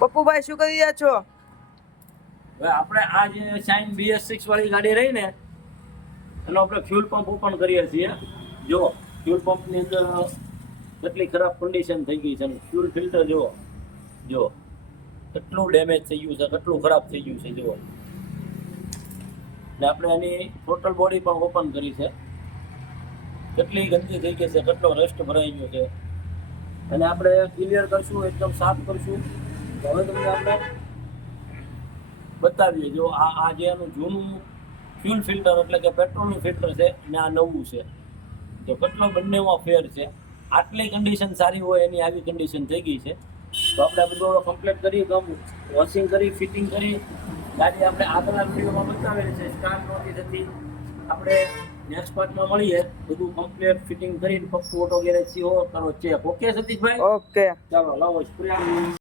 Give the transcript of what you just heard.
પપ્પુભાઈ શું કરી રહ્યા છો? હવે આપણે આ જે શાઇન BS6 વાળી ગાડી રહી ને એનો આપણે ફ્યુલ પંપ ઓપન કરીએ છીએ. જો ફ્યુલ પંપની અંદર કેટલી ખરાબ કન્ડિશન થઈ ગઈ છે. ફ્યુલ ફિલ્ટર જો કેટલું ડેમેજ થઈ ગયું છે, કેટલું ખરાબ થઈ ગયું છે. જુઓ ને આપણે એની ટોટલ બોડી પણ ઓપન કરી છે. કેટલી ગંદી થઈ ગઈ છે, કેટલો રસ્ટ ભરાઈ ગયો છે. અને આપણે ક્લિયર કરશું, એકદમ સાફ કરશું. તો હવે તમને આપણે બતાવીએ. જો આ જે એનું જૂનું ફ્યુલ ફિલ્ટર એટલે કે પેટ્રોલનું ફિલ્ટર છે ને આ નવું છે, તો કેટલો બંનેમાં ફેર છે. આટલી કન્ડિશન સારી હોય એની આવી કન્ડિશન થઈ ગઈ છે. તો આપણે બધું કમ્પ્લીટ કરી, વોશિંગ કરી, ફિટિંગ કરી. ગાડી આપણે આગળના વિડીયોમાં બતાવેલી છે, સ્ટાર્ટ નહોતી થતી. આપણે નેક્સ્ટ પાર્ટમાં મળીએ. બધું કમ્પ્લીટ ફિટિંગ કરીને પપ્પુ ઓટો ગેરેજ સીઓ કરો ચેક. ઓકે સતીશભાઈ? ઓકે, ચાલો લાવો સ્પ્રે.